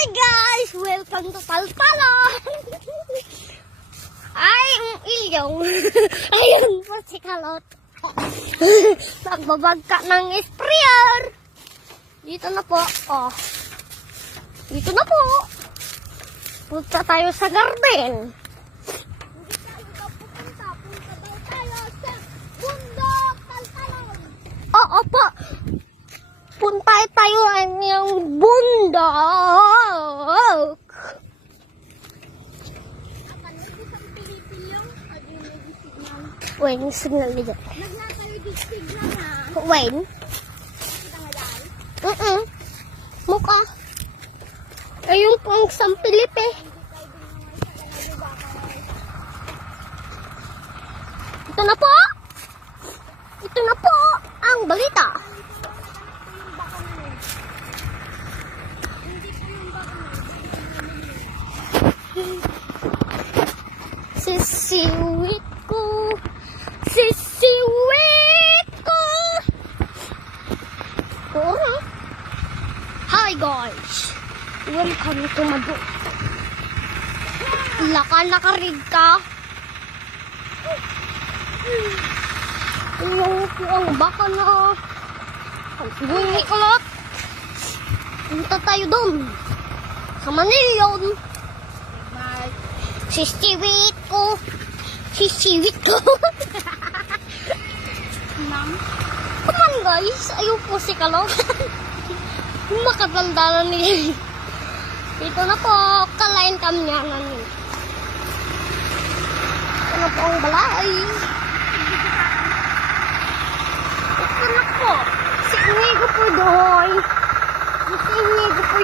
Hi guys! Welcome to Palpalon! Ay, ang ilyong. Ayun po si Kalot. Nagbabagka ng sprayer. Dito na po. Oh. Dito na po. Punta tayo sa garden. Hindi tayo ba pupunta? Punta daw tayo sa bundok Palpalon. Oo po. Punta tayo ang bundok. Akan may isang pilipil yung pag-ibig signal. Wait, yung signal dito. Nagnakalibig signal na. Wait. Kita nga dahil. Mukha. Ayun po ang San Felipe. Ito na po. Ito na po ang balita. Sisiwit ko. Sisiwit ko. Pura. Hi guys. Welcome to Madu. Laka-lakarig ka. Yung po ang baka na. Bunyi kulot. Punta tayo doon. Sa Manilyon. Sisiwit ko. Sisiwit ko. Ma'am. Come on guys. Ayun po si Kalot. Makatanda na niya. Ito na po. Kalain kami niya na niya. Ito na po ang balay. Ito na po. Si Inigo po doon. Si Inigo po